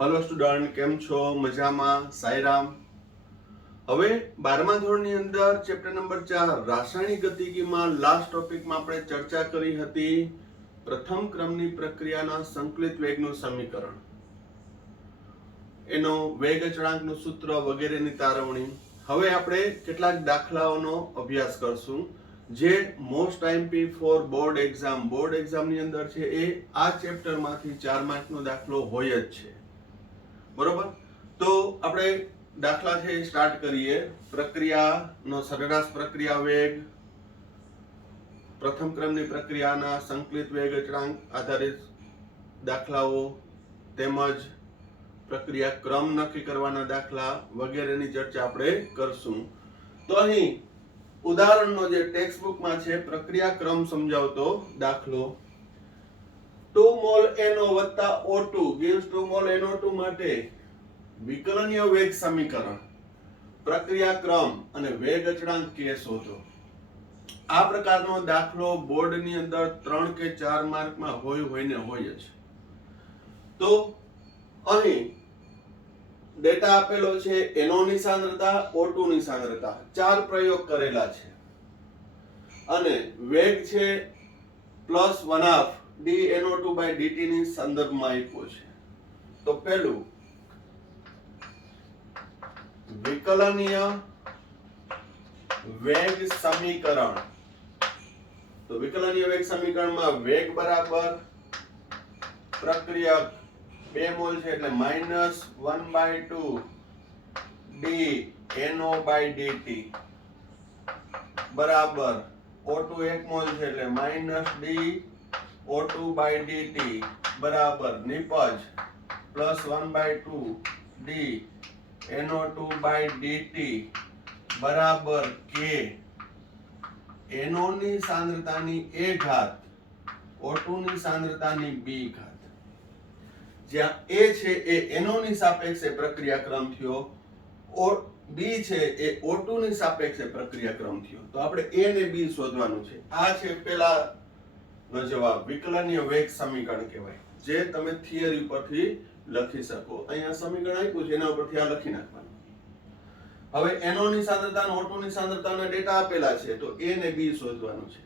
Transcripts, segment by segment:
Hello student, કેમ છો? મજામાં? સાઈરામ. હવે 12મા ધોરણની અંદર ચેપ્ટર નંબર 4 રાસાયણિક ગતિકીમાં લાસ્ટ ટોપિકમાં આપણે ચર્ચા કરી હતી પ્રથમ ક્રમની પ્રક્રિયાના સંકલિત વેગનું સમીકરણ, એનો વેગ અચળાંકનું સૂત્ર વગેરેની તારવણી. હવે આપણે કેટલાક દાખલાઓનો અભ્યાસ કરશું જે મોસ્ટ આઈએમપી ફોર બોર્ડ એક્ઝામની અંદર છે. એ આ ચેપ્ટરમાંથી 4 માર્કનો દાખલો હોય જ છે. બરોબર, તો આપણે દાખલા છે સ્ટાર્ટ કરીએ. પ્રક્રિયાનો સરેરાશ પ્રક્રિયા વેગ, પ્રથમ ક્રમની પ્રક્રિયાના સંકલિત વેગ અચળાંક આધારિત દાખલાઓ તેમજ પ્રક્રિયા ક્રમ નક્કી કરવાના દાખલા વગેરેની ચર્ચા આપણે કરશું. તો અહીં ઉદાહરણનો જે ટેક્સ્ટ બુકમાં છે પ્રક્રિયા ક્રમ સમજાવતો દાખલો, 2 મોલ NO વત્તા O2 gives 2 મોલ NO2 માટે વિકલનીય વેગ સમીકરણ, પ્રક્રિયા ક્રમ અને વેગ અચળાંક કે શોધો. આ પ્રકારનો દાખલો બોર્ડની અંદર 3 કે 4 માર્કમાં હોય જ. તો અહીં ડેટા આપેલો છે, NO ની સાંદ્રતા, O2 ની સાંદ્રતા, 4 પ્રયોગ કરેલા છે અને વેગ છે +1/2 dNO2/dt ની સંદર્ભમાં આપ્યો છે. તો પહેલું વિકલનીય વેગ સમીકરણ. તો વિકલનીય વેગ સમીકરણમાં વેગ બરાબર પ્રક્રિયક 2 મોલ છે એટલે -1/2 dNO/dt બરાબર O2 1 મોલ છે એટલે -dO2/dt બરાબર નિપજ +1/2 dNO2/dt બરાબર k. NO ની સાંદ્રતાની a ઘાત O2 ની સાંદ્રતાની b ઘાત. જ્યાં a છે એ NO ની સાપેક્ષે પ્રક્રિયા ક્રમ થયો, b છે એ O2 ની સાપેક્ષે પ્રક્રિયા ક્રમ થયો. તો આપણે a ને b શોધવાનું છે. આ છે પહેલાનો જવાબ, વિકલનીય વેગ સમીકરણ કહેવાય, જે તમે થિયરી પરથી લખી શકો. અહીંયા સમીકરણ આપ્યું છે, એના ઉપરથી આ લખી નાખવાનું. હવે NO ની સાંદ્રતા અને O2 ની સાંદ્રતાના ડેટા આપેલા છે, તો a ને b શોધવાનું છે.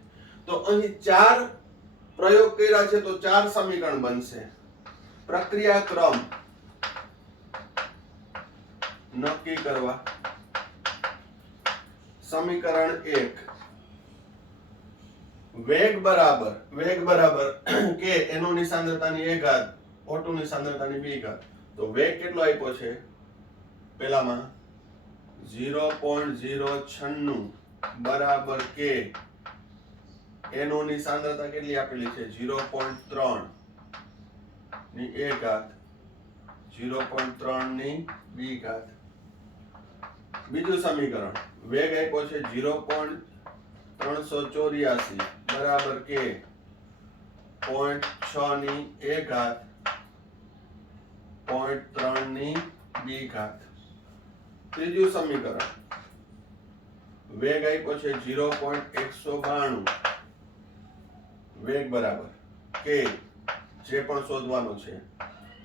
તો અહીં 4 પ્રયોગ કર્યા છે, તો 4 સમીકરણ બનશે. પ્રક્રિયા ક્રમ નક્કી કરવા, સમીકરણ 1 વેગ બરાબર કે NO ની સાંદ્રતાની a ઘાત O2 ની સાંદ્રતાની b ઘાત. તો વેગ કેટલો આપ્યો છે? પેલામાં 0.096 બરાબર કે NO ની સાંદ્રતા કેટલી આપેલી છે? 0.3 ની a ઘાત 0.3 ની b ઘાત. બીજું સમીકરણ, વેગ આપ્યો છે 0.384 બરાબર કે 0.6 ની a ઘાત 0.3 ની b ઘાત. ત્રીજું સમીકરણ, વેગ આપ્યો છે 0.192 વેગ બરાબર કે જે પણ શોધવાનું છે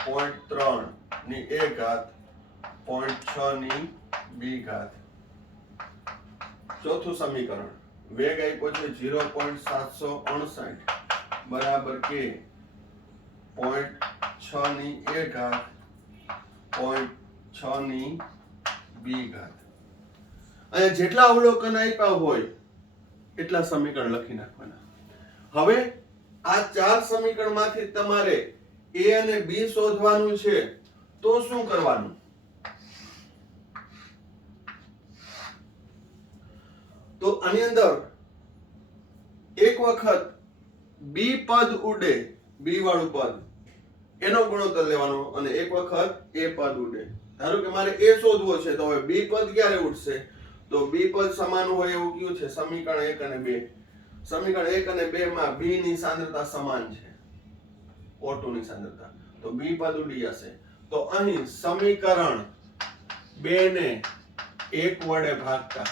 0.3 ની a ઘાત 0.6 ની b ઘાત. ચોથું સમીકરણ, વેગ આપ્યો છે 0.759 બરાબર કે 0.6 ની a ઘાત 0.6 ની b ઘાત. અહીંયા જેટલા અવલોકન આપ્યા હોય એટલા સમીકરણ લખી નાખવાના. હવે આ 4 સમીકરણમાંથી તમારે a અને b શોધવાનું છે, તો શું કરવાનું? તો આની અંદર એક વખત b પદ ઉડે, b વાળું પદ, એનો ગુણોત્તર લેવાનો અને એક વખત a પદ ઉડે. ધારો કે મારે a શોધવો છે, તો હવે b પદ ક્યારે ઉડશે? તો b પદ સમાન હોય એવું કયું છે? સમીકરણ 1 અને 2. સમીકરણ 1 અને 2 માં b ની સાંદ્રતા સમાન છે, O2 ની સાંદ્રતા, તો b પદ ઉડી જશે. તો અહીં સમીકરણ 2 ને 1 વડે ભાગતા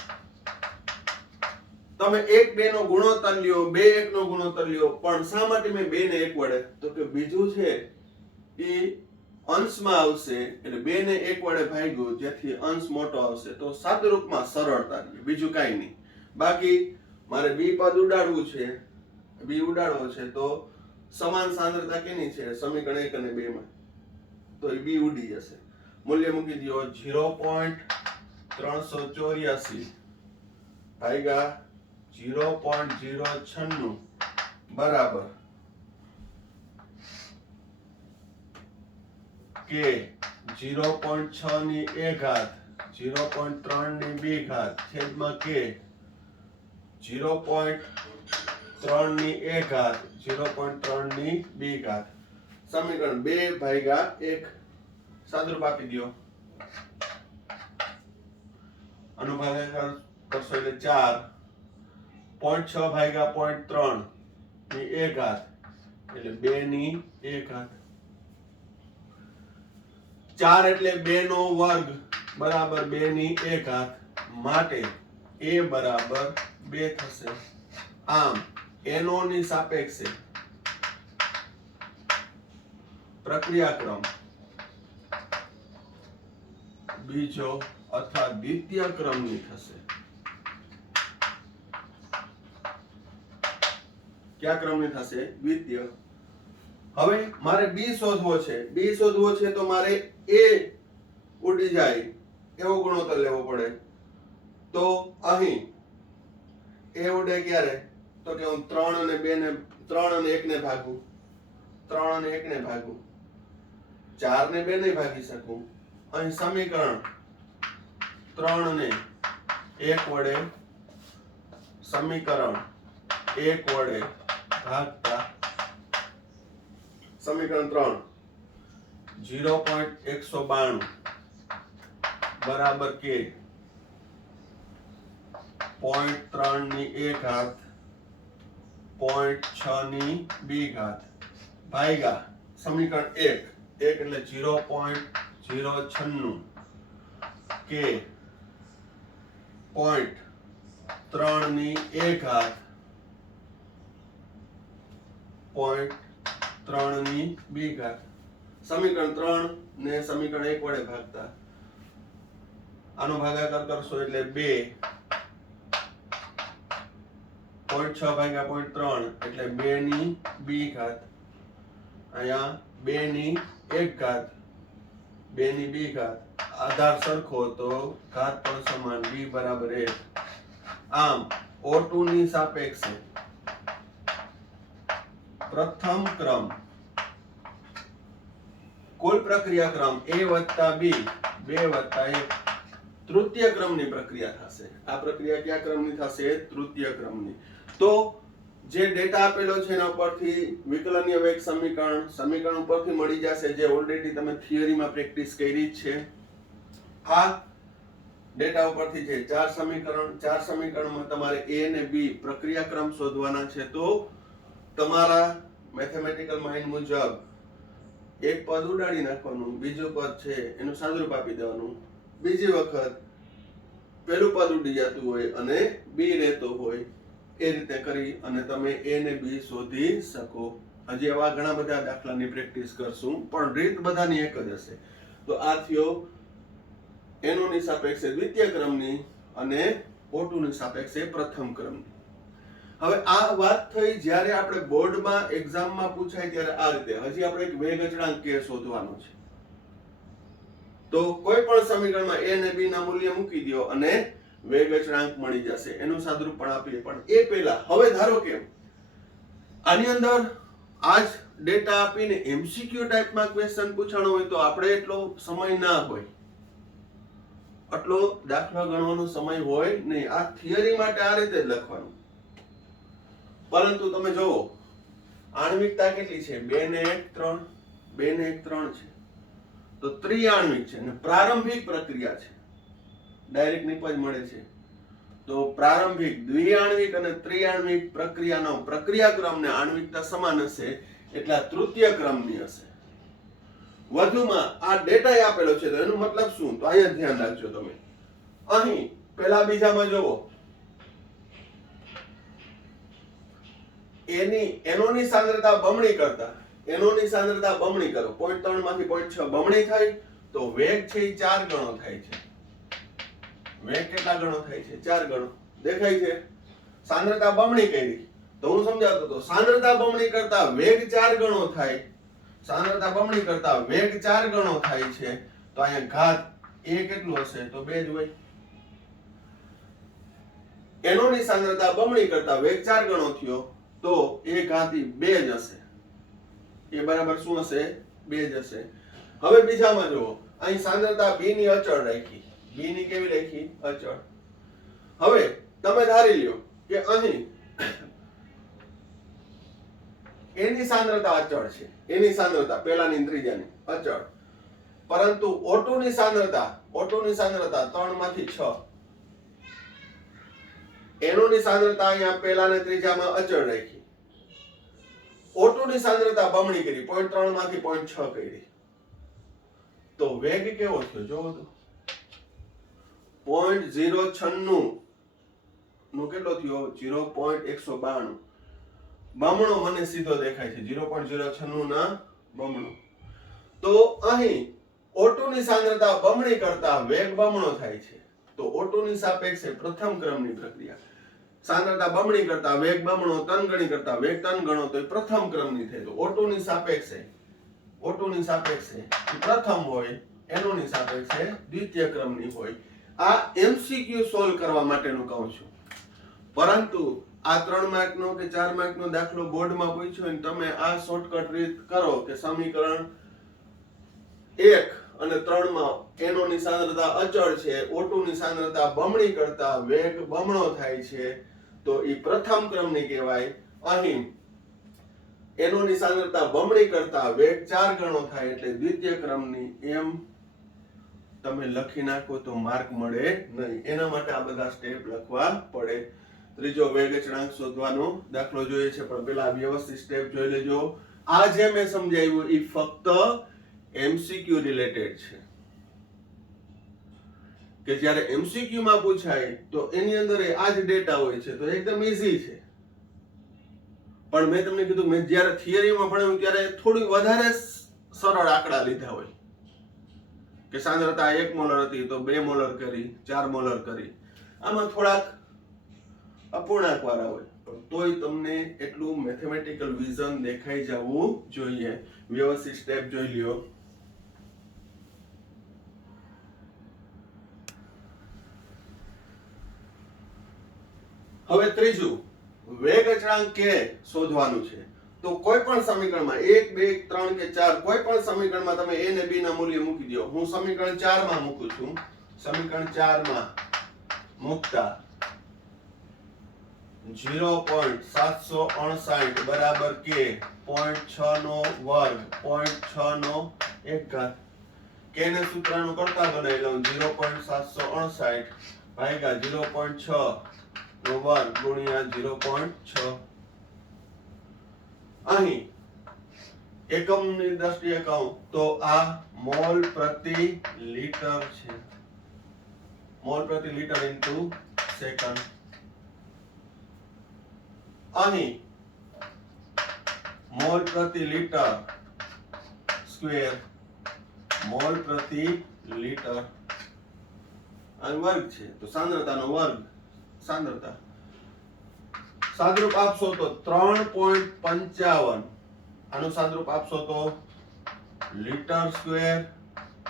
તમે 1 2 નો ગુણોત્તર લ્યો, 2 1 નો ગુણોત્તર લ્યો, પણ શા માટે મેં 2 ને 1 વડે? તો કે બીજું છે એ અંશમાં આવશે એટલે 2 ને 1 વડે ભાગ્યું જેથી અંશ મોટો આવશે તો સાદુરૂપમાં સરળતા રહે, બીજું કાંઈ નહીં. બાકી મારે b પદ ઉડાડવું છે, b ઉડાડવો છે તો સમાન સાંદ્રતા કેની છે સમીકરણ 1 અને 2 માં, તો એ b ઉડી જશે. મૂલ્ય મૂકી દો 0.384 ભાગ્યા 0.096 બરાબર કે 0.6 ની a ઘાત 0.3 ની b ઘાત છેદમાં કે 0.3 ની a ઘાત 0.3 ની b ઘાત. સમીકરણ 2 ભાગ્યા 1 સાદુરૂપ આપી દો. અનુભાગાકાર કરશો એટલે 4. 0.6 ભાગ્યા 0.3 ની a ઘાત એટલે 2 ની a ઘાત. 4 એટલે 2 નો વર્ગ બરાબર 2 ની a ઘાત માટે a બરાબર 2 થશે. આમ એનો ની સાપેક્ષે પ્રક્રિયાક્રમ બીજો અથવા દ્વિતીય ક્રમની થશે. કયા ક્રમની થશે? દ્વિતીય. હવે મારે b શોધવો છે. b શોધવો છે તો મારે a ઉડી જાય એવો ગુણોત્તર લેવો પડે. તો અહીં a ઉડે ક્યારે? તો કે હું 3 અને 2 ને 3 અને 1 ને ભાગું, 3 અને 1 ને ભાગું, 4 ને 2 ને ભાગી શકું. અહીં સમીકરણ 3 અને 1 વડે સમીકરણ 1 વડે ભાગતા સમીકરણ 3 0.192 બરાબર કે 0.3 ની a ઘાત 0.6 ની b ઘાત ભાગ્યા સમીકરણ 1 એટલે 0.096 કે 0.3 ની a ઘાત 0.3 ની b ઘાત. સમીકરણ 3 ને સમીકરણ 1 વડે ભાગતા આનો ભાગાકાર કરશો એટલે 2. 0.6 ભાગ્યા 0.3 એટલે 2 ની b ઘાત. અહીંયા 2 ની 1 ઘાત 2 ની b ઘાત. આધાર સરખો તો ઘાત પણ સમાન, b બરાબર 1. આમ O2 ની સાપેક્ષે પ્રથમ ક્રમ કુલ પ્રક્રિયાક્રમ a + b 2 + 1 તૃતીય ક્રમની પ્રક્રિયા થશે. આ પ્રક્રિયા કયા ક્રમની થશે? તૃતીય ક્રમની. તો જે ડેટા આપેલો છે એના ઉપરથી વિકલનીય વેગ સમીકરણ ઉપરથી મળી જશે, જે ઓલરેડી તમે થિયરીમાં પ્રેક્ટિસ કરી જ છે. આ ડેટા ઉપરથી છે 4 સમીકરણમાં તમારે a અને b પ્રક્રિયાક્રમ શોધવાના છે. તો તમારા મેથેમેટિકલ માઇન્ડ મુજબ એક પદ ઉડાડી નાખવાનું, બીજું પદ છે એનું સાદુરૂપ આપી દેવાનું, બીજી વખત પહેલું પદ ઉડી જતું હોય અને b રહેતો હોય, એ રીતે કરી અને તમે a ને b શોધી શકો. હજી આવા ઘણા બધા દાખલાની પ્રેક્ટિસ કરશું પણ રીત બધાની એક જ હશે. તો આ થયો એનો ની સાપેક્ષે દ્વિતીય ક્રમની અને O2 ની સાપેક્ષે પ્રથમ ક્રમની. હવે આ વાત થઈ જ્યારે આપણે બોર્ડમાં એક્ઝામમાં પૂછાય ત્યારે આ રીતે. હજી આપણે એક વેગ અચળાંક કે શોધવાનો છે. તો કોઈ પણ સમીકરણમાં a અને b ના મૂલ્ય મૂકી દો અને વેગ અચળાંક મળી જશે. એનું સાદુરૂપ પણ આપીએ. પણ એ પહેલા હવે ધારો કે આની અંદર આજ ડેટા આપીને MCQ ટાઈપમાં ક્વેશ્ચન પૂછાણો હોય તો આપણે એટલો સમય ના હોય, આટલો દાખલા ગણવાનો સમય હોય નહીં. આ થિયરી માટે આ રીતે જ લખવાનું. પરંતુ તમે જુઓ આણ્વિકતા કેટલી છે? 2 ને 1 3, 2 ને 1 3 છે. તો ત્રિઆણ્વિક છે અને પ્રારંભિક પ્રક્રિયા છે, ડાયરેક્ટ નિપજ મળે છે. તો પ્રારંભિક, દ્વિઆણ્વિક અને ત્રિઆણ્વિક પ્રક્રિયાનો પ્રક્રિયાક્રમ ને આણ્વિકતા સમાન હશે એટલે આ તૃતીય ક્રમની હશે. વધુમાં આ ડેટા આપેલો છે તો એનો મતલબ શું? તો અહીંયા ધ્યાન રાખજો તમે. અહીં પહેલા બીજામાં જુઓ એનો ની સાંદ્રતા બમણી કરતા એનોની સાંદ્રતા બમણી કરો, 0.3 માંથી 0.6 બમણી થઈ તો વેગ છે એ 4 ગણો થાય છે. વેગ કેટલા ગણો થાય છે? 4 ગણો. દેખાય છે? સાંદ્રતા બમણી કરી તો હું સમજાવતો તો સાંદ્રતા બમણી કરતા વેગ 4 ગણો થાય. સાંદ્રતા બમણી કરતા વેગ 4 ગણો થાય છે તો અહીંયા ઘાત એ કેટલું હશે? તો 2 જ હોય. એનોની સાંદ્રતા બમણી કરતા વેગ 4 ગણો થયો તો એ ઘાતી 2 જ હશે. એ બરાબર શું હશે? 2 જ હશે. હવે બીજામાં જુઓ, અહીં સાંદ્રતા b ની અચળ રાખી. b ની કેવી રાખી? અચળ. હવે તમે ધારી લ્યો કે અહીં એની સાંદ્રતા અચળ છે. એની સાંદ્રતા પહેલાની અને ત્રીજાની અચળ. પરંતુ O2 ની સાંદ્રતા 3 માંથી 6. એનો ની સાંદ્રતા અહીંયા પહેલા અને ત્રીજામાં અચળ રાખી. O2 ની સાંદ્રતા બમણી કરી, 0.3 માંથી 0.6 કરી. તો વેગ કેવો થયો જોવો તો 0.096 નો કેટલો થયો? 0.192. બમણો મને સીધો દેખાય છે, 0.096 ના બમણો. તો અહીં O2 ની સાંદ્રતા બમણી કરતા વેગ બમણો થાય છે. તો O2 ની સાપેક્ષે પ્રથમ ક્રમની પ્રક્રિયા. સાંદ્રતા બમણી કરતા વેગ બમણો, 3 ગણી કરતા વેગ 3 ગણો તો એ પ્રથમ ક્રમની થાય. તો O2 ની સાપેક્ષે પ્રથમ હોય, એનો ની સાપેક્ષે દ્વિતીય ક્રમની હોય. આ MCQ સોલ્વ કરવા માટેનું કહું છું. પરંતુ આ 3 માર્કનો કે 4 માર્કનો દાખલો બોર્ડમાં પૂછ્યો અને તમે આ શોર્ટકટ રીત કરો કે સમીકરણ 1 અને 3 માં એનો ની સાંદ્રતા અચળ છે, O2 ની સાંદ્રતા બમણી કરતા વેગ બમણો થાય છે તો એ પ્રથમ ક્રમની કહેવાય. અહીં એનો ની સાંદ્રતા બમણી કરતા વેગ 4 ગણો થાય એટલે દ્વિતીય ક્રમની. એમ તમે લખી નાખો તો માર્ક મળે નહીં. એના માટે આ બધા સ્ટેપ લખવા પડે. ત્રીજો વેગ અચળાંક શોધવાનો દાખલો જોઈએ છે, પણ પેલા વ્યવસ્થિત સ્ટેપ જોઈ લેજો. આ જે મેં સમજાવ્યું એ ફક્ત MCQ રિલેટેડ છે કે જ્યારે MCQ માં પૂછાય તો એની અંદર આ જ ડેટા હોય છે તો એકદમ ઈઝી છે. પણ મેં તમને કીધું, મેં જ્યારે થિયરીમાં ભણ્યું ત્યારે થોડી વધારે સરળ આંકડા લીધા હોય કે સાંદ્રતા 1 મોલર હતી તો 2 મોલર કરી, 4 મોલર કરી. આમાં થોડાક અપૂર્ણાંક વાળા હોય પણ તોય તમને એટલું મેથેમેટિકલ વિઝન દેખાઈ જવું જોઈએ. વ્યવસ્થિત સ્ટેપ જોઈ લ્યો. હવે ત્રીજું વેગ અચળાંક કે શોધવાનું છે. તો કોઈ પણ સમીકરણમાં 1, 2, 3 કે 4 કોઈ પણ સમીકરણમાં તમે a ને b ના મૂલ્ય મૂકી દો. હું સમીકરણ 4 માં મૂકું છું. સમીકરણ 4 માં મૂકતા 0.759 બરાબર કે 0.6 નો વર્ગ 0.6 નો 1 ઘાત. કે ને સૂત્રનું કરતા બનાવી લઉં 0.759 ભાગ્યા 0.6 નો વર્ગ ગુણ્યા 0.6. અહીં એકમની દ્રષ્ટિએ કહું તો આ મોલ પ્રતિ લિટર છે. મોલ પ્રતિ લિટર ઇન્ટુ સેકન્ડ. અહીં મોલ પ્રતિ લિટર સ્ક્વેર, મોલ પ્રતિ લિટર અહીં વર્ગ છે તો સાંદ્રતાનો વર્ગ. સાંદ્રતા સાદરૂપ આપશો તો 3.55. આનું સાદરૂપ આપશો તો લિટર સ્ક્વેર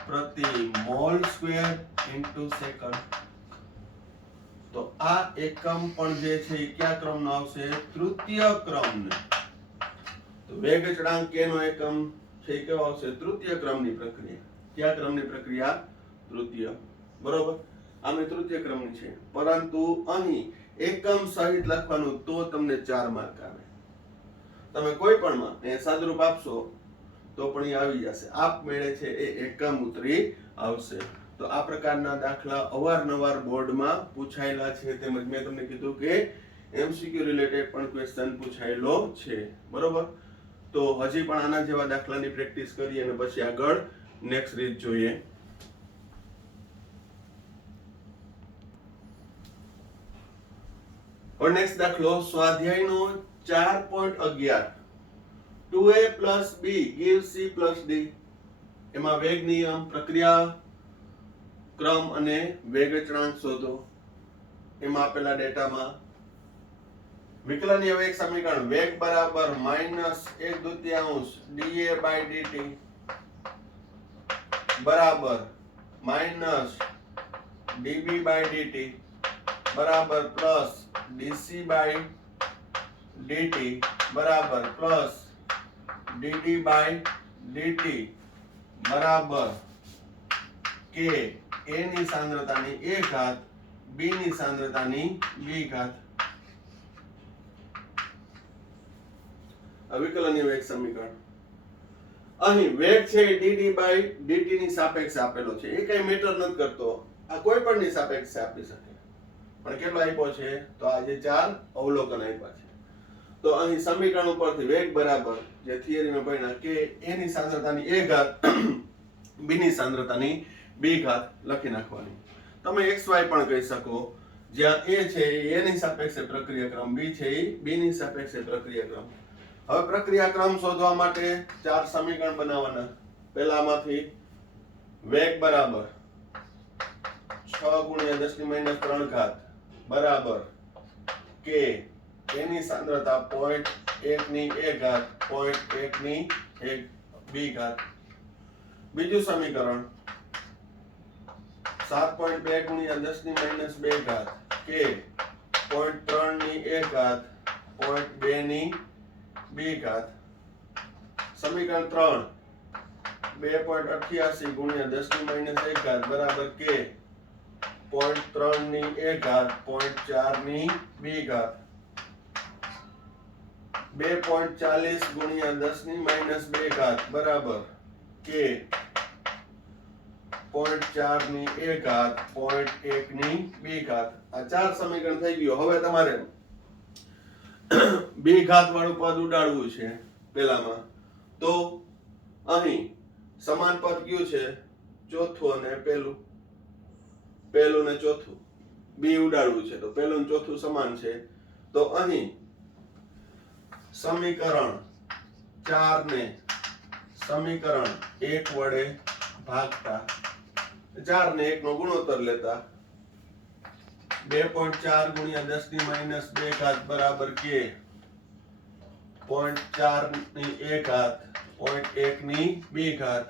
પ્રતિ મોલ સ્ક્વેર ઇન્ટુ સેકન્ડ. તો આ એકમ પણ જે છે એ કયા ક્રમનો આવશે? તૃતીય ક્રમનો. તો વેગ અચળાંક કે નો એકમ છે એ કેવો આવશે? તૃતીય ક્રમની પ્રક્રિયા. કયા ક્રમની પ્રક્રિયા? તૃતીય. બરોબર, આમે તૃતીય ક્રમની છે. પરંતુ અહીં એકમ સહિત લખવાનું તો તમને 4 માર્ક આવે. તમે કોઈ પણ માં એ સાદરૂપ આપશો તો પણ એ આવી જશે. આપમેળે છે એ એકમ ઉતરી આવશે. તો આ પ્રકારના દાખલા અવારનવાર બોર્ડમાં પૂછાયેલા છે. તેમજ મેં તમને કીધું કે MCQ રિલેટેડ પણ ક્વેશ્ચન પૂછાયેલો છે. બરોબર, તો હજી પણ આના જેવા દાખલાની પ્રેક્ટિસ કરીએ અને પછી આગળ નેક્સ્ટ રીત જોઈએ. નેક્સ્ટ દાખલો સ્વાધ્યાયનો 4.11 2a plus b gives c plus d. એમાં વેગ નિયમ, પ્રક્રિયા ક્રમ અને વેગ અચળાંક શોધો. એમાં આપેલા ડેટામાં વિકલનીય વેગ સમીકરણ વેગ બરાબર -1/2 dA by dt બરાબર -dB by dt બરાબર પ્લસ dC by dt બરાબર પ્લસ dd by dt બરાબર કે a ની સાંદ્રતાની a ઘાત b ની સાંદ્રતાની b ઘાત. અવિકલનીય વેગ સમીકરણ અહીં વેગ છે એ dd by dt ની સાપેક્ષે આપેલો છે. એ કઈ મેટર નથી કરતો, આ કોઈ પણ ની સાપેક્ષે આપી શકે. પણ કેટલો આપ્યો છે? તો આ જે 4 અવલોકન આપ્યા છે. તો અહીં સમીકરણ ઉપરથી વેગ બરાબર જે થિયરીમાં ભણ્યા કે a ની સાંદ્રતાની a ઘાત b ની સાંદ્રતાની b ઘાત લખી નાખવાની. તમે xy પણ કહી શકો. જ્યાં a છે એ a ની સાપેક્ષે પ્રક્રિયાક્રમ, b છે એ b ની સાપેક્ષે પ્રક્રિયાક્રમ. હવે પ્રક્રિયાક્રમ શોધવા માટે 4 સમીકરણ બનાવવાના. પહેલામાંથી વેગ બરાબર 6 × 10⁻³ ઘાત બરાબર કે a ની સાંદ્રતા 0.1 ની a ઘાત 0.1 ની b ઘાત. બીજું સમીકરણ 7.2 × 10⁻² ઘાત કે 0.3 ની a ઘાત 0.2 ની b ઘાત. સમીકરણ 3 2.88 × 10⁻1 ઘાત બરાબર કે 0.3 ની a ઘાત 0.4 ની b ઘાત. 2.40 × 10⁻² ઘાત બરાબર કે 0.4 ની a ઘાત 0.1 ની b ઘાત. આ 4 સમીકરણ થઈ ગયું. હવે તમારે b ઘાત વાળું પદ ઉડાડવું છે પેલામાં. તો અહીં સમાન પદ કયું છે? ચોથું અને પહેલું. પહેલું ને ચોથું b ઉડાડવું છે તો પહેલું ને ચોથું સમાન છે. તો અહીં સમીકરણ 4 ને સમીકરણ 1 વડે ભાગતા 4 ને 1 નો ગુણોત્તર લેતા 2.4 × 10⁻² ઘાત બરાબર કે 0.4 ની a ઘાત 0.1 ની b ઘાત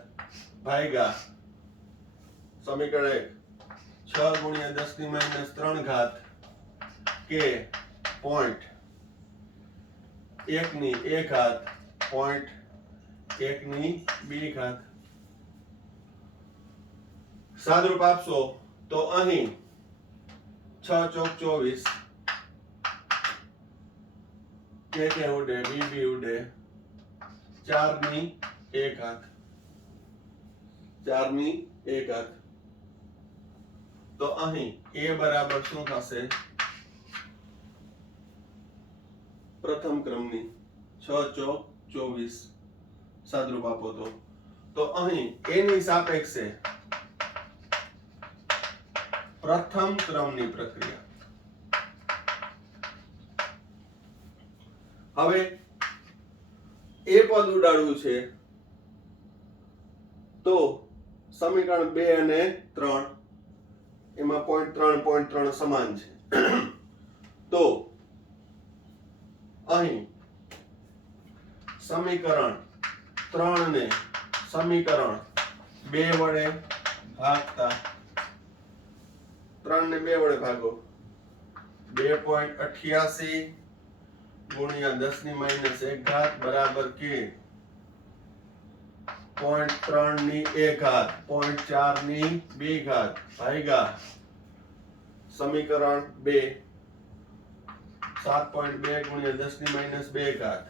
ભાગ્યા સમીકરણ 1 6 × 10⁻³ ઘાત કે 0.1 ની a ઘાત 0.1 ની b ઘાત. સાદરૂપ આપશો તો અહીં 6 ચોક 24 કે ઉડે b ઉડે 4 ની a ઘાત 4 ની a ઘાત. તો અહીં a બરાબર શું થશે? પ્રથમ ક્રમની 6 ચોક 24 સાદરૂપ આપો તો અહીં a ની સાપેક્ષે પ્રથમ ક્રમની પ્રક્રિયા. હવે એ પદ ઉડાડવું છે તો સમીકરણ 2 અને 3 એમાં 0.3 સમાન છે. તો અહીં સમીકરણ 3 ને સમીકરણ 2 વડે ભાગતા 3 ને 2 વડે ભાગો 2.88 × 10⁻1 ઘાત બરાબર કે 0.3 ની a ઘાત 0.4 ની b ઘાત ભાગ્યા સમીકરણ 2 7.2 × 10⁻² ઘાત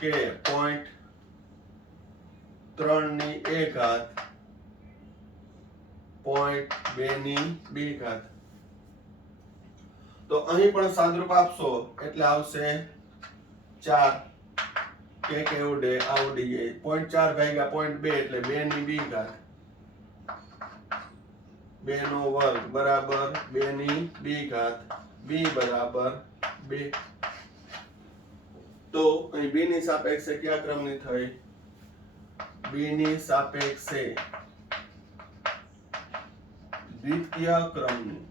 કે 0.3 ની a ઘાત 0.2 ની b ઘાત. તો અહીં પણ સાદરૂપ આપશો એટલે આવશે 4 કે ઉડે આ ઉડી જાય 0.4 ભાગ્યા 0.2 એટલે 2 ની b ઘાત 2 નો વર્ગ બરાબર 2 ની b ઘાત b બરાબર 2. તો અહીં b ની સાપેક્ષે કયા ક્રમની થઈ? b ની સાપેક્ષે દ્વિતીય ક્રમની.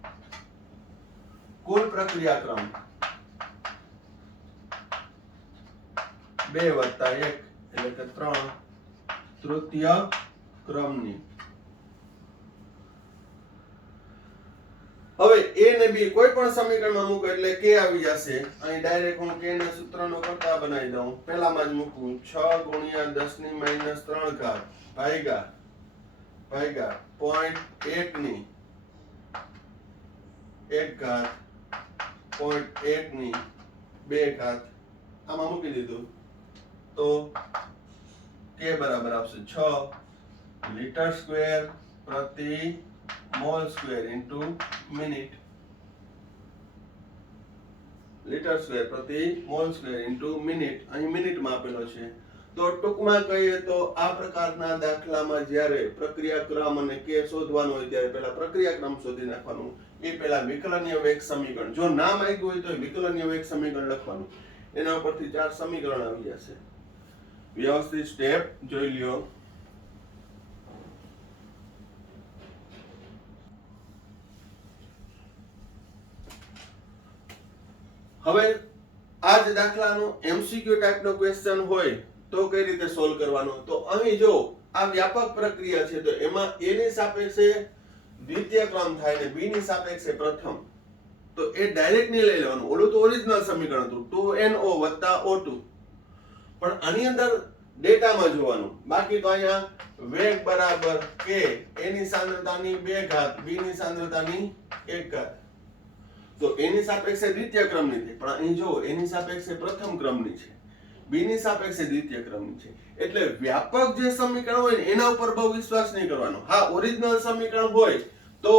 કુલ પ્રક્રિયા ક્રમ 2 + 1 એટલે કે 3 તૃતીય ક્રમની. હવે a ને b કોઈ પણ સમીકરણમાં મૂકો એટલે k આવી જશે. અહીં ડાયરેક્ટ હું k ના સૂત્રનો કરતા બનાવી દઉં. પહેલામાં જ મૂકું 6 × 10⁻³ ભાગ્યા 0.1 ની 1 0.1 ની 2 આમાં મૂકી દીધું તો k બરાબર આવશે 6 લિટર સ્ક્વેર પ્રતિ mall square into minute. Litre square પ્રતિ મોલ સ્ક્વેર ઇન્ટુ મિનિટ. અહીં મિનિટમાં આપેલો છે. તો ટૂંકમાં કહીએ તો આ પ્રકારના દાખલામાં જ્યારે પ્રક્રિયા ક્રમ અને k શોધવાનો હોય ત્યારે પહેલા પ્રક્રિયા ક્રમ શોધી નાખવાનું. એ પહેલા વિકલનીય વેગ સમીકરણ, જો નામ આપ્યું હોય તો વિકલનીય વેગ સમીકરણ લખવાનું. એના ઉપરથી 4 સમીકરણ આવી જશે. વ્યવસ્થિત સ્ટેપ જોઈ લ્યો. હવે આ જ દાખલાનો MCQ ટાઈપનો ક્વેશ્ચન હોય તો કઈ રીતે સોલ્વ કરવાનો? તો અહીં જો આ વ્યાપક પ્રક્રિયા છે તો એમાં a ની સાપેક્ષે દ્વિતીય ક્રમ થાય ને b ની સાપેક્ષે પ્રથમ. તો એ ડાયરેક્ટ નહીં લઈ લેવાનું. ઓલું તો ઓરિજિનલ સમીકરણ હતું 2NO + O2. પણ આની અંદર ડેટામાં જોવાનું. બાકી તો અહીંયા વેગ બરાબર k, a ની સાંદ્રતાની 2 b ની સાંદ્રતાની 1. તો a ની સાપેક્ષે દ્વિતીય ક્રમની છે પણ અહીં જો a ની સાપેક્ષે પ્રથમ ક્રમની છે, b ની સાપેક્ષે દ્વિતીય ક્રમની છે. એટલે વ્યાપક જે સમીકરણ હોય ને એના ઉપર બહુ વિશ્વાસ નહીં કરવાનો. હા, ઓરિજિનલ સમીકરણ હોય તો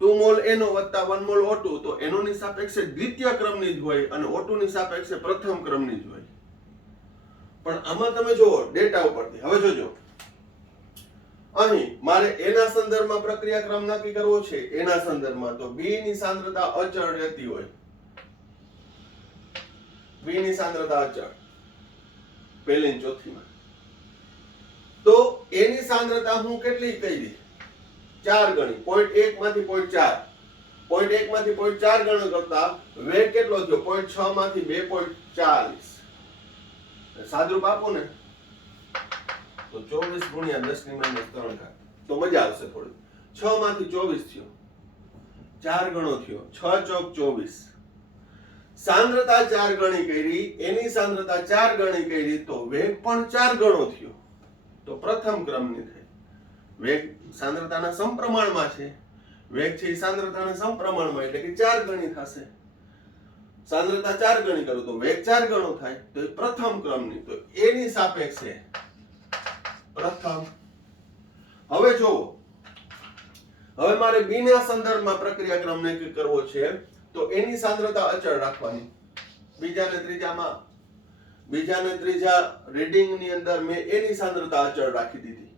2 મોલ NO + 1 મોલ O2 તો NO ની સાપેક્ષે દ્વિતીય ક્રમની જ હોય અને O2 ની સાપેક્ષે પ્રથમ ક્રમની જ હોય. પણ આમાં તમે જુઓ ડેટા ઉપરથી. હવે જોજો, અહીં મારે a ના સંદર્ભમાં પ્રક્રિયા ક્રમ નક્કી કરવો છે. a ના સંદર્ભમાં તો b ની સાંદ્રતા અચળ રહેતી હોય. b ની સાંદ્રતા અચળ પહેલી ને ચોથીમાં. તો a ની સાંદ્રતા હું કેટલી કરી? 4 ગણી. 0.1 માંથી 0.4. 0.1 માંથી 0.4 ગણો કરતા વેગ કેટલો થયો? 0.6 માંથી 2.40. સાદરૂપ આપો ને તો 24 × 10⁻³ તો મજા આવશે થોડી. 6 માંથી 24 થયો, 4 ગણો થયો. 6 ચોક 24. સાંદ્રતા 4 ગણી કરી, એની સાંદ્રતા 4 ગણી કરી તો વેગ પણ 4 ગણો થયો. તો પ્રથમ ક્રમની થઈ. વેગ સાંદ્રતાના સમપ્રમાણમાં છે. વેગ છે એ સાંદ્રતાના સમપ્રમાણમાં એટલે કે 4 ગણી થશે. સાંદ્રતા 4 ગણી કરું તો વેગ 4 ગણો થાય. તો એ પ્રથમ ક્રમની. તો a ની સાપેક્ષે પ્રથમ. હવે જો હવે મારે b ના સંદર્ભમાં પ્રક્રિયા ક્રમ નક્કી કરવો છે તો એની સાંદ્રતા અચળ રાખવાની. બીજા ને ત્રીજા રીડિંગ ની અંદર મેં a ની સાંદ્રતા અચળ રાખી દીધી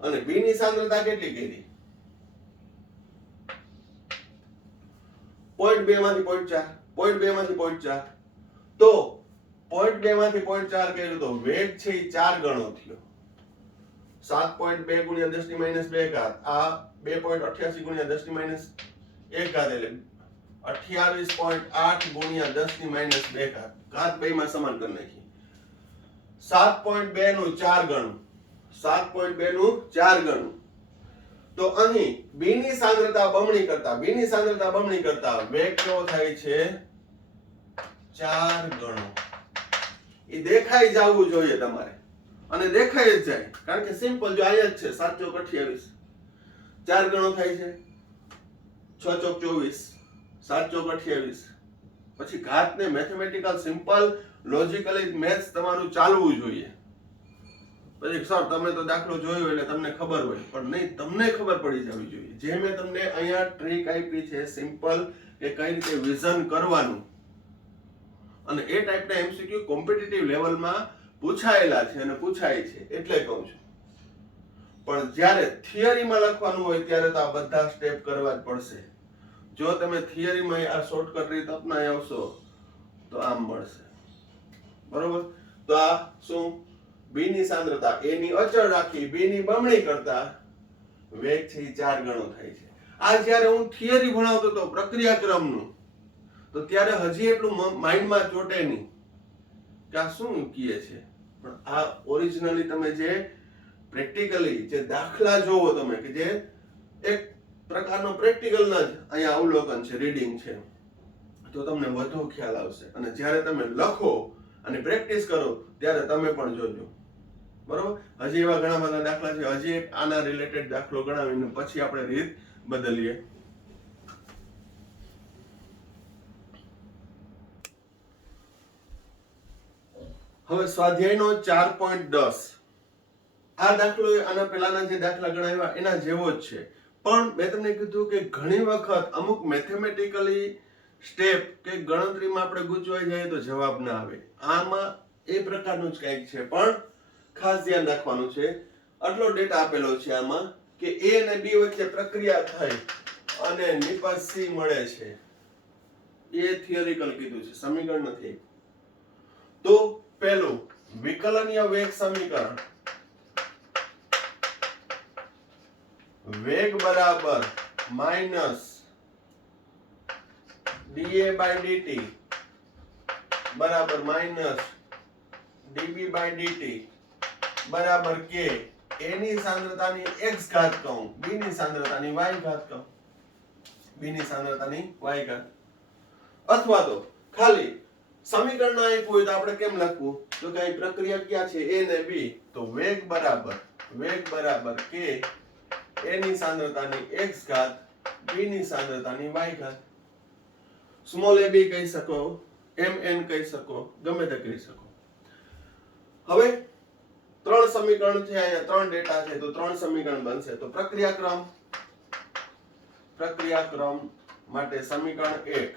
અને b ની સાંદ્રતા કેટલી કરી? 0.2 માંથી 0.4. 0.2 માંથી 0.4 તો 0.2 માંથી 0.4 કર્યું તો વેગ છે એ 4 ગણો થયો. 7.2 × 10⁻². આ 2.88 × 10⁻1 એટલે 28.8 × 10⁻². ઘાત બેમાં સમાન કરી નાખી. 7.2 નું 4 ગણું. 7.2 નું 4 ગણું. તો અહીં b ની સાંદ્રતા બમણી કરતા વેગ કેવો થાય છે? 4 ગણો. એ દેખાઈ જવું જોઈએ તમારે અને દેખાઈ જ જાય કારણ કે સિમ્પલ જો આયા જ છે. 7 ચોક 28 4 ગણો થાય છે. 6 ચોક 24 7 ચોક 28. પછી ઘાત ને મેથેમેટિકલ સિમ્પલ લોજિકલી મેથ્સ તમારું ચાલવું જોઈએ. પછી સર તમે તો દાખલો જોયો એટલે તમને ખબર હોય પણ નહીં, તમને ખબર પડી જવી જોઈએ. જે મેં તમને અહીંયા ટ્રીક આપી છે સિમ્પલ કે કઈ રીતે વિઝન કરવાનું અને એ ટાઈપના MCQ કોમ્પિટિટિવ લેવલમાં પૂછાયેલા છે અને પૂછાય છે એટલે કહું છું. પણ જ્યારે થિયરીમાં લખવાનું હોય ત્યારે તો આ બધા સ્ટેપ કરવા જ પડશે. જો તમે થિયરીમાં આ શોર્ટકટ રીત અપનાવી આવશો તો આમ મળશે. બરોબર. તો આ શું b ની સાંદ્રતા a ની અચળ રાખી b ની બમણી કરતા વેગ છે એ 4 ગણો થાય છે. આ જ્યારે હું થિયરી ભણાવતો હતો પ્રક્રિયાક્રમનું, તો ત્યારે હજી એટલું માઇન્ડમાં ચોટે નહીં કે આ શું કહે છે, પણ આ ઓરિજિનલી તમે જે પ્રેક્ટિકલી જે દાખલા જોવો તમે, કે જે એક પ્રકારનો પ્રેક્ટિકલના જ અહીંયા અવલોકન છે, રીડિંગ છે, તો તમને વધુ ખ્યાલ આવશે. અને જ્યારે તમે લખો અને પ્રેક્ટિસ કરો ત્યારે તમે પણ જોજો. બરોબર. હજી એવા ઘણા બધા દાખલા છે. હજી એક આના રિલેટેડ દાખલો ગણાવીને પછી આપણે રીત બદલીએ. હવે સ્વાધ્યાયનો 4.10 આ દાખલો આના પહેલાના જે દાખલા ગણાવ્યા એના જેવો જ છે, પણ મેં તમને કીધું કે ઘણી વખત અમુક મેથેમેટિકલી સ્ટેપ કે ગણતરીમાં આપણે ગૂંચવાઈ જાય તો જવાબ ના આવે. આમાં એ પ્રકારનું જ કંઈક છે, પણ ખાસ ધ્યાન રાખવાનું છે. આટલો ડેટા આપેલો છે આમાં કે a અને b વચ્ચે પ્રક્રિયા થઈ અને નિપાત c મળે છે. એ થિયરિકલ કીધું છે, સમીકરણ નથી. તો પહેલું વિકલનીય વેગ સમીકરણ, વેગ બરાબર માઇનસ dA by dt બરાબર માઇનસ dB by dt બરાબર k. a ની સાંદ્રતાની x ઘાત કહું, b ની સાંદ્રતાની y ઘાત કહું, b ની સાંદ્રતાની y ઘાત. અથવા તો ખાલી સમીકરણ ના આપ્યું હોય તો આપણે કેમ લખવું, તો કે પ્રક્રિયા ક્યાં છે a ને b, તો વેગ બરાબર k, a ની સાંદ્રતાની x ઘાત b ની સાંદ્રતાની y ઘાત. સ્મોલ a b કહી શકો, mn કહી શકો, ગમે તે કહી શકો. હવે 3 સમીકરણ છે, અહીંયા 3 ડેટા છે, તો 3 સમીકરણ બનશે. તો પ્રક્રિયાક્રમ માટે સમીકરણ 1,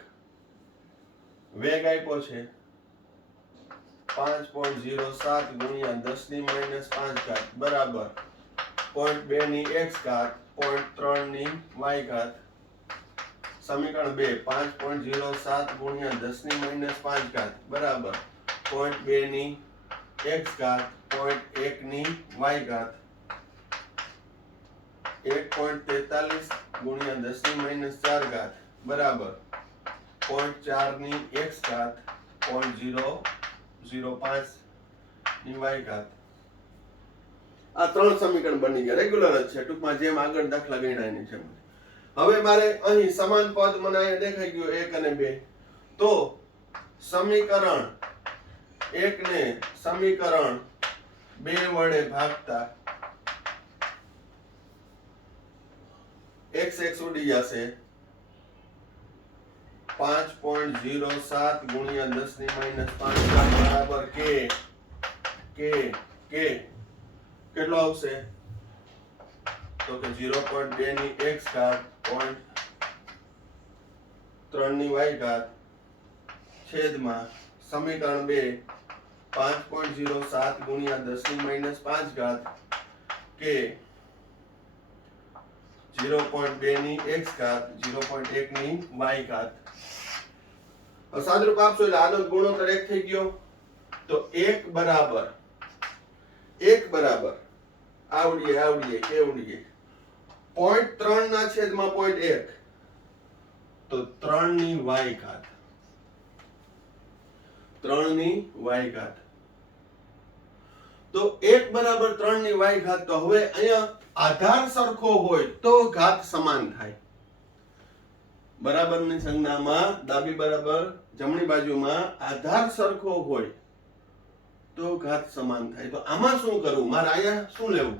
વેગ આપ્યો છે 5.07 ગુણ્યા 10 ની -5 ઘાત બરાબર 0.2 ની x ઘાત 0.3 ની y ઘાત. સમીકરણ 2, 5.07 ગુણ્યા 10 ની -5 ઘાત બરાબર 0.2 ની x ઘાત 0.1 ની y ઘાત. 1.43 ગુણ્યા 10 ની -4 ઘાત બરાબર 0.4 ની x ઘાત 0.005 ની y ઘાત. આ 3 સમીકરણ બની ગયા, રેગ્યુલર જ છે, ટૂંકમાં જેમ આગળ દાખલા ગણ્યા એની જેમ. હવે મારે અહીં સમાન પદ મને અહીંયા દેખાઈ ગયું 1 અને 2, તો સમીકરણ 1 ને સમીકરણ 2 વડે ભાગતા x ઉડી જશે 5.07 ગુણ્યા 10 ની -5 બરાબર k. કેટલો આવશે, તો કે 0.2 ની x ઘાત 0.3 ની y ઘાત છેદમાં સમીકરણ 2 5.07 ગુણ્યા 10 ની -5 ઘાત k 0.2 ની x ઘાત 0.1 ની y ઘાત. સાદરૂપ આપશો એટલે આનો ગુણોત્તર 1 થઈ ગયો. તો 1 બરાબર આવડીએ કેવડીએ 0.3 ના છેદમાં 0.1, તો 3 ની y ઘાત. 3 ની y ઘાત. તો 1 બરાબર 3 ની y ઘાત. તો હવે અહીંયા આધાર સરખો હોય તો ઘાત સમાન થાય. બરાબરની સંજ્ઞામાં ડાબી બરાબર જમણી બાજુમાં આધાર સરખો હોય તો ઘાત સમાન થાય. તો આમાં શું કરવું, મારે અહીંયા શું લેવું,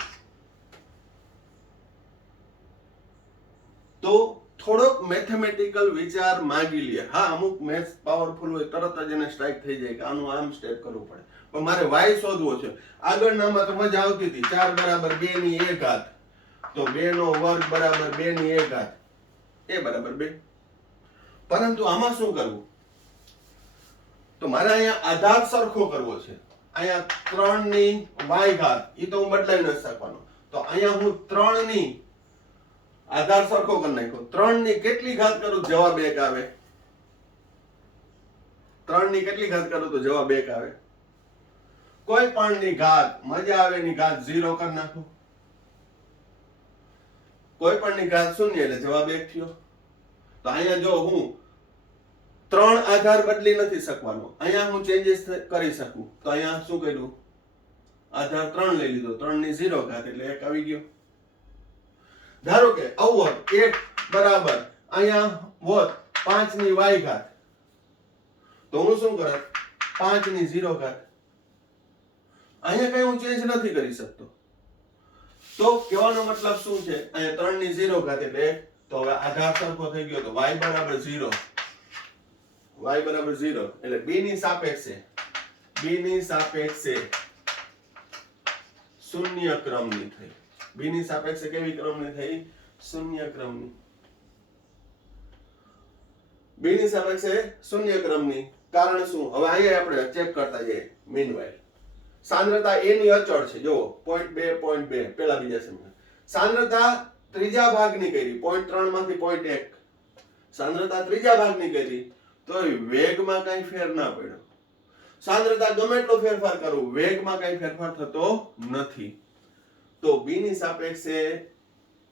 તો થોડોક મેથેમેટિકલ વિચાર માંગી લે. હા, અમુક મેથ્સ પાવરફુલ હોય તરત જ એને સ્ટ્રાઇક થઈ જાય કે આનું આમ સ્ટેપ કરવું પડે, પણ મારે y શોધવો છે. આગળનામાં તો મજા આવતી હતી, 4 બરાબર 2 ની 1 ઘાત, તો 2 નો વર્ગ બરાબર 2 ની 1 ઘાત, એ બરાબર 2. પરંતુ આમાં શું કરવું, તો મારે અહીંયા આધાર સરખો કરવો છે. અહીંયા 3 ની y ઘાત, એ તો હું બદલાવી ન શકવાનો, તો અહીંયા હું 3 ની આધાર સરખો કરી નાખ્યો. 3 ની કેટલી ઘાત કરું જવાબ 1 આવે. 3 ની કેટલી ઘાત કરું તો જવાબ 1 આવે. કોઈ પણની ઘાત મજા આવે ની ઘાત 0 કરી નાખો. કોઈ પણની ઘાત 0 એટલે જવાબ 1 થયો. તો અહીંયા જો હું 3 આધાર બદલી નથી શકવાનો, અહીંયા હું ચેન્જીસ કરી શકું. તો અહીંયા શું કર્યું, આધાર 3 લઈ લીધો, 3 ની 0 ઘાત એટલે 1 આવી ગયો. ધારો કે અવોત 1 બરાબર અહીંયા હોત 5 ની y ઘાત, તો હું શું કરત, 5 ની 0 ઘાત. અહીંયા કઈ હું ચેન્જ નથી કરી શકતો. તો કહેવાનો મતલબ શું છે, અહીંયા 3 ની 0 ઘાત એટલે 1. તો હવે આધાર સરખો થઈ ગયો, તો y બરાબર 0, y બરાબર 0 એટલે b ની સાપેક્ષે શૂન્ય ક્રમની થઈ. b ની સાપેક્ષે કેવી ક્રમની થઈ, શૂન્ય ક્રમની. b ની સાપેક્ષે શૂન્ય ક્રમની. કારણ શું, હવે અહીંયા આપણે ચેક કરતા જઈએ. મીનવાઇલ સાંદ્રતા a ની અચળ છે, જુઓ 0.2 પેલા બીજા સમીકરણ. સાંદ્રતા ત્રીજા ભાગની કરી, 0.3 માંથી 0.1. સાંદ્રતા ત્રીજા ભાગની કરી તો વેગમાં કઈ ફેર ના પડ્યો. સાંદ્રતા ગમે એટલો ફેરફાર કરું, વેગમાં કઈ ફેરફાર થતો નથી. તો b ની સાપેક્ષે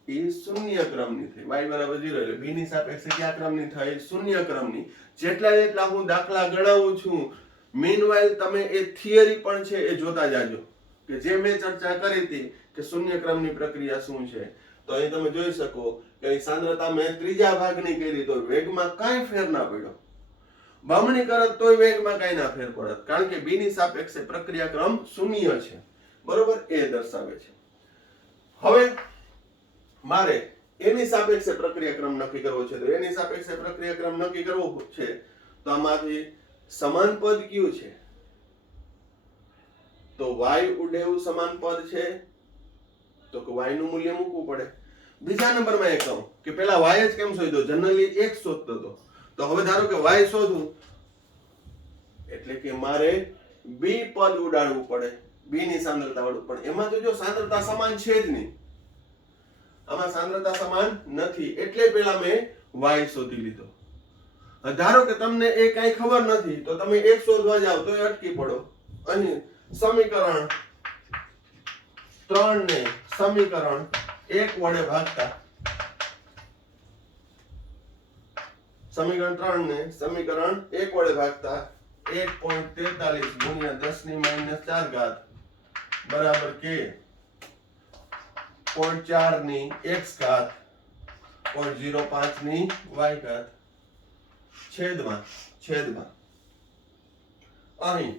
એ શૂન્ય ક્રમની થઈ, y બરાબર 0 એટલે b ની સાપેક્ષે કયા ક્રમની થઈ, શૂન્ય ક્રમની. જેટલા હું દાખલા ગણાવું છું, મીનવાઇલ તમે એ થિયરી પણ છે એ જોતા જાજો, કે જે મેં ચર્ચા કરી હતી કે શૂન્ય ક્રમની પ્રક્રિયા શું છે. તો અહીં તમે જોઈ શકો કે અહીં સાંદ્રતા મેં ત્રીજા ભાગની કરી તો વેગમાં કાંઈ ફેર ના પડ્યો. બમણી કરત તોય વેગમાં કાંઈ ના ફેર પડત, કારણ કે b ની સાપેક્ષે પ્રક્રિયા ક્રમ શૂન્ય છે. બરોબર, એ દર્શાવે છે. હવે મારે એની સાપેક્ષે પ્રક્રિયા ક્રમ નક્કી કરવો છે. તો એની સાપેક્ષે પ્રક્રિયા ક્રમ નક્કી કરવો છે તો આમાંથી સમાન પદ કયું છે, તો y ઉડે એવું સમાન પદ છે, તો કે y નું મૂલ્ય મૂકવું પડે. બીજા નંબરમાં એ કહું કે પેલા y જ કેમ શોધ્યો, જનરલી x શોધતો હતો. તો હવે ધારો કે y શોધું એટલે કે મારે b પદ ઉડાડવું પડે, b ની સાંદ્રતા વાળું. પણ એમાં તો જો સાંદ્રતા સમાન છે જ નહીં, આમાં સાંદ્રતા સમાન નથી, એટલે પેલા મેં y શોધી લીધો. ધારો કે તમને એ કઈ ખબર નથી તો તમે x શોધવા જાવ તો અટકી પડો. અહીં સમીકરણ 3 ને સમીકરણ 1 વડે ભાગતા, સમીકરણ 3 ને સમીકરણ 1 વડે ભાગતા 1.43 ગુણ્યા 10 ની -4 ઘાત બરાબર કે 0.4 ની x ઘાત 0.05 ની y ઘાત છેદમાં અહીં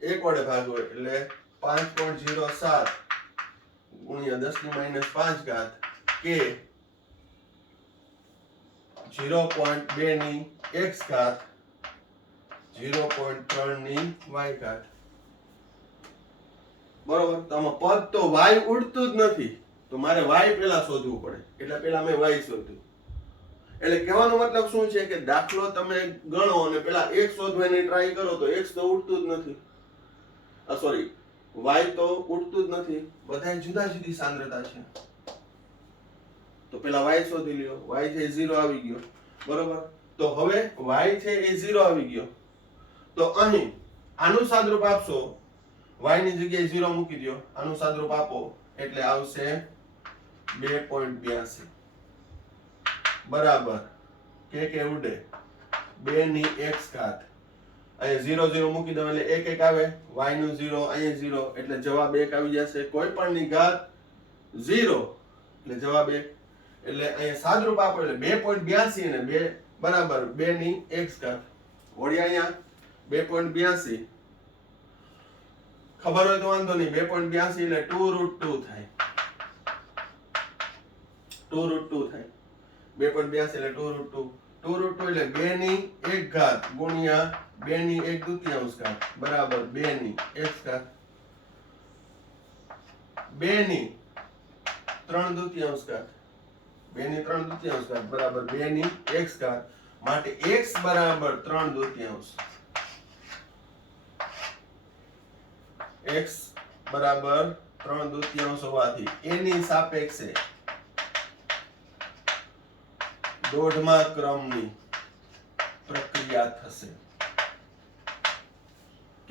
1 વડે ભાગો એટલે 5.07 ગુણ્યા 10 ની -5 ઘાત કે 0.2 ની x ઘાત 0.3 ની y ઘાત. બરોબર, તો આમાં પદ તો y ઉડતું જ નથી, તો મારે y પેલા શોધવું પડે, એટલે પેલા મેં y શોધ્યું. એટલે કહેવાનો મતલબ શું છે કે દાખલો તમે ગણો અને પેલા x શોધવાની ટ્રાય કરો તો x તો ઉડતું જ નથી, સોરી y તો ઉડતું જ નથી, બધા જુદા જુદી સાંદ્રતા છે. તો પેલા y શોધી લ્યો, y છે 0 આવી ગયો. બરોબર, તો હવે y છે એ 0 આવી ગયો, તો અહીં આનું સાદરૂપ આપશો, y ની જગ્યાએ 0 મૂકી દો, આનું સાદરૂપ આપો એટલે આવશે 2.82 બરાબર કે ઉડે 2 ની x ઘાત. અહીંયા 0 0 મૂકી દો એટલે 1 1 આવે, y નું 0 અહીંયા 0 એટલે જવાબ 1 આવી જશે. કોઈ પણ ની ઘાત 0 એટલે જવાબ 1. એટલે અહીંયા સાદરૂપ આપો એટલે 2.82 અને 2 બરાબર 2 ની x ઘાત. વળી અહીંયા 2.82 ખબર હોય તો વાંધો નહીં, 2.82 એટલે 2√2 થાય, 2√2 થાય. 2.82 એટલે 2√2, 2√2 એટલે 2 ની 1 ઘાત ગુણ્યા 2 ની 1/2 ઘાત બરાબર 2 ની x ઘાત, 2 ની 3/2 ઘાત, 2 ની 3/2 ઘાત બરાબર 2 ની x ઘાત. માટે x બરાબર 3/2, x બરાબર 3/2 હોવાથી એની સાપેક્ષે દોઢમા ક્રમની પ્રક્રિયા થશે.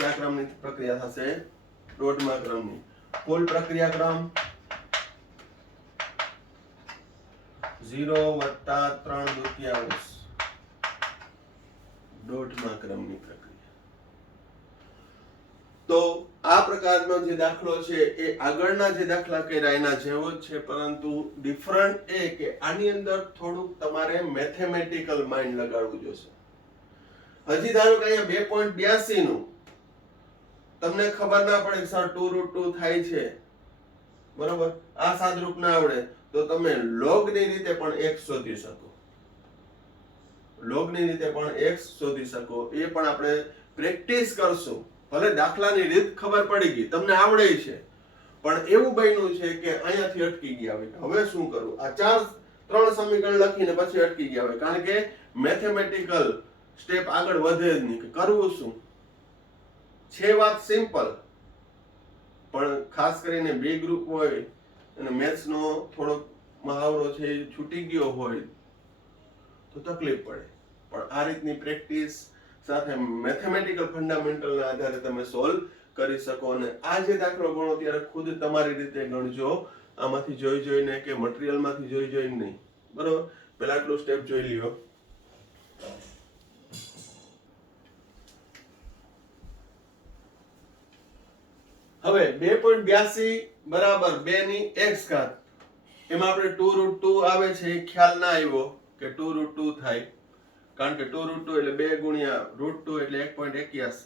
કયા ક્રમની પ્રક્રિયા થશે? દોઢમા ક્રમની. કુલ પ્રક્રિયા ક્રમ 0 + 3/2 દોઢમા ક્રમની પ્રક્રિયા. તો આ પ્રકારનો જે દાખલો છે એ આગળના જે દાખલા કર્યા એના જેવો જ છે, પરંતુ ડિફરન્ટ એ કે આની અંદર થોડુંક તમારે મેથેમેટિકલ માઇન્ડ લગાડવું જોશે. હજી ધારો કે અહીંયા 2.82 નું તમને ખબર ના પડે કે સર 2√2 થાય છે, બરોબર, આ સાદરૂપ ના આવડે તો તમે log ની રીતે પણ x શોધી શકો. log ની રીતે પણ x શોધી શકો. એ પણ આપણે પ્રેક્ટિસ કરશું. ભલે દાખલાની રીત ખબર પડી ગઈ, તમને આવડે છે, પણ એવું બન્યું છે કે અહીંયાથી અટકી ગયા હોય. હવે શું કરું? આ 3 સમીકરણ લખીને પછી અટકી ગયા હોય, કારણ કે મેથેમેટિકલ સ્ટેપ આગળ વધે જ નહીં. કરવું શું છે? વાત સિમ્પલ, પણ ખાસ કરીને બી ગ્રુપ હોય અને મેથ્સ નો થોડો મહાવરો છે એ છૂટી ગયો હોય તો તકલીફ પડે. પણ આ રીતની પ્રેક્ટિસ સાથે મેથેમેટિકલ ફંડામેન્ટલના આધારે તમે સોલ્વ કરી શકો. અને આ જે દાખલો ગણો ત્યારે ખુદ તમારી રીતે ગણજો, આમાંથી જોઈને કે મટીરીયલમાંથી જોઈને નહીં, બરોબર. પહેલા આટલું સ્ટેપ જોઈ લ્યો. હવે 2.82 બરાબર 2 ની x ઘાત. એમાં આપણે 2√2 આવે છે, એ ખ્યાલ ના આવ્યો કે 2√2 થાય, કારણ કે 2√2 એટલે 2 ગુણ્યા √2 એટલે 1.41,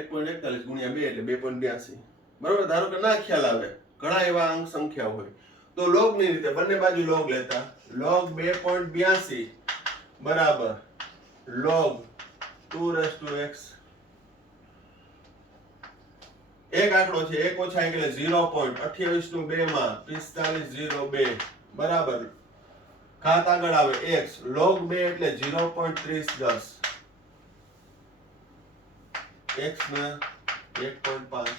1.41 ગુણ્યા 2 એટલે 2.82, બરોબર. ધારો કે ના ખ્યાલ આવે, ઘણા એવા અંક સંખ્યા હોય, તો log ની રીતે બંને બાજુ log લેતા. log 2.82 બરાબર log 2x. એક આંકડો છે, 1 ઓછા 1 એટલે 0.28 નું 2 માં 4502 બરાબર ઘાત આગળ આવે x. log 2 એટલે 0.3010, x ના 1.5,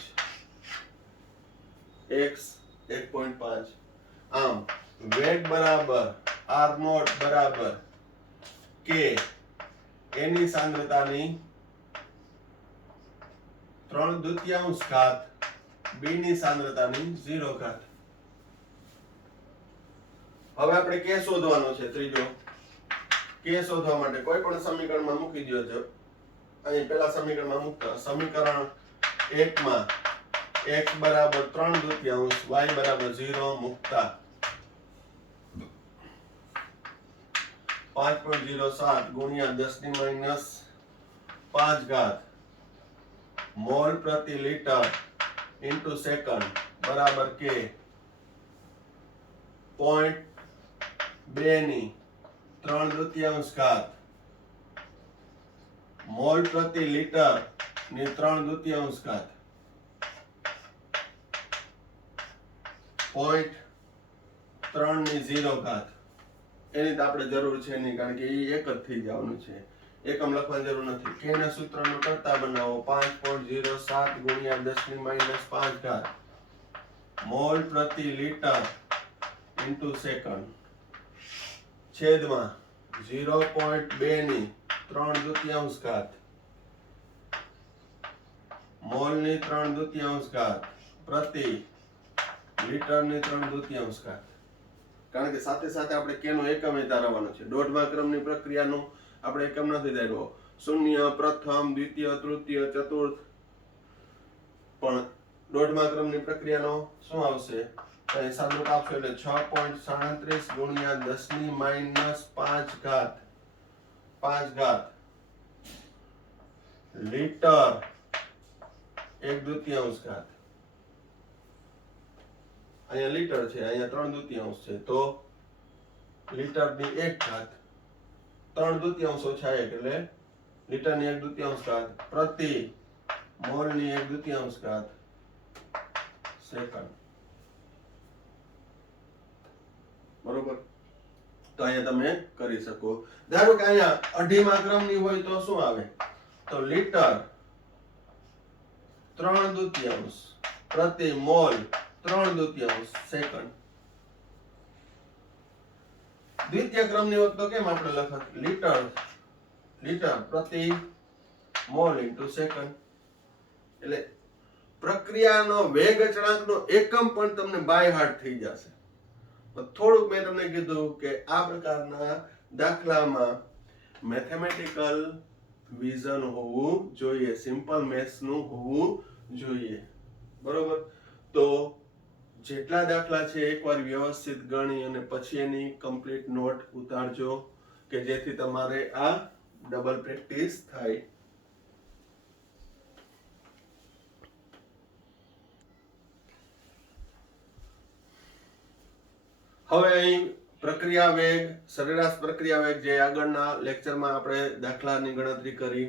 x 1.5. આમ વેગ બરાબર r0 બરાબર k, એની સાંદ્રતાની 3/2 ઘાત, b ની સાંદ્રતાની 0 ઘાત. હવે આપણે k શોધવાનો છે. ત્રીજો k શોધવા માટે કોઈ પણ સમીકરણમાં મૂકી દો. છો અહીં પહેલા સમીકરણમાં મૂકતા, સમીકરણ 1 માં x બરાબર 3/2 y બરાબર 0 મૂકતા 5.07 ગુણ્યા 10 - 5 મોલ પ્રતિ લિટર ઇન્ટુ સેકન્ડ બરાબર k. 0.2 ની 3/2 ઘાત મોલ પ્રતિ લિટર ની 3/2 ઘાત 0.3 ની 0 ઘાત. એની તો આપણે જરૂર છે નહીં, કારણ કે એ એક જ થઈ જવાનું છે, એકમ લખવાની જરૂર નથી. k ના સૂત્રનો કરતા બનાવો. 5.07 ગુણ્યા 10 - 5 મોલ પ્રતિ લિટર ઇન્ટુ સેકન્ડ છેદમાં 0.2 ની 3/2 ઘાત મોલ ની 3/2 ઘાત પ્રતિ લિટર ની 3/2 ઘાત. કારણ કે સાથે સાથે આપણે k નો એકમ તારવવાનો છે. દોઢમા ક્રમની પ્રક્રિયાનું આપણે એકમ નથી ધાર્યો. શૂન્ય, પ્રથમ, દ્વિતીય, તૃતીય, ચતુર્થ, પણ દોઢમા ક્રમની પ્રક્રિયાનો શું આવશે? અહીં સાદુરૂપ આપશો એટલે 6.37 ગુણ્યા 10 - 5 ઘાત લિટર 1/2 ઘાત. અહીંયા લિટર છે, અહીંયા 3/2 છે, તો લિટર ની 1 ઘાત 3/2 ઓછા 1 એટલે લિટર ની 1/2 ઘાત પ્રતિ મોલ ની 1/2 ઘાત સેકન્ડ. બરોબર. તો અહીંયા તમે કરી શકો. ધારો કે અહીંયા અઢીમા ક્રમની હોય તો શું આવે? તો લિટર 3/2 પ્રતિ મોલ 3/2 સેકન્ડ. દ્વિતીય ક્રમની હોત તો કેમ આપણે લખત? લિટર પ્રતિ મોલ ઇન્ટુ સેકન્ડ. એટલે પ્રક્રિયાનો વેગ અચળાંકનો એકમ પણ તમને બાય હાર્ટ થઈ જશે. થોડુંક મેં તમને કીધું કે આ પ્રકારના દાખલામાં મેથેમેટિકલ વિઝન હોવું જોઈએ, સિમ્પલ મેથ્સ નું હોવું જોઈએ. બરોબર? તો જેટલા દાખલા છે એકવાર વ્યવસ્થિત ગણી અને પછી એની કમ્પ્લીટ નોટ ઉતારજો કે જેથી તમારે આ ડબલ પ્રેક્ટિસ થાય. હવે અહીં પ્રક્રિયા વેગ, સરેરાશ પ્રક્રિયા વેગ જે આગળના લેક્ચરમાં આપણે દાખલાની ગણતરી કરી.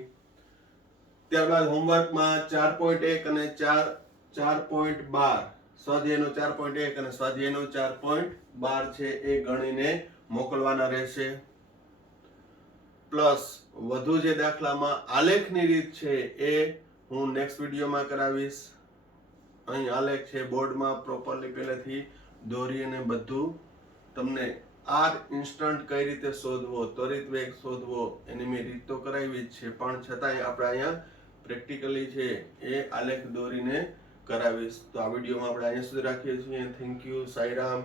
ત્યારબાદ હોમવર્કમાં 4.1 અને 4.12 સ્વાધ્યાયનો 4.1 અને સ્વાધ્યાયનો 4.12 છે એ ગણીને મોકલવાના રહેશે. પ્લસ વધુ જે દાખલામાં આલેખની રીત છે એ હું નેક્સ્ટ વિડીયોમાં કરાવીશ. અહીં આલેખ છે બોર્ડમાં પ્રોપરલી પહેલેથી દોરી અને બધું તમને આર ઇન્સ્ટન્ટ કઈ રીતે શોધવો, ત્વરિત વેગ શોધવો એની મેં રીત તો કરાવી જ છે, પણ છતાંય આપણે અહીંયા પ્રેક્ટિકલી છે એ આલેખ દોરીને કરાવીશ. તો આ વિડીયોમાં આપણે અહીંયા સુધી રાખીએ છીએ. Thank you. સાઈરામ.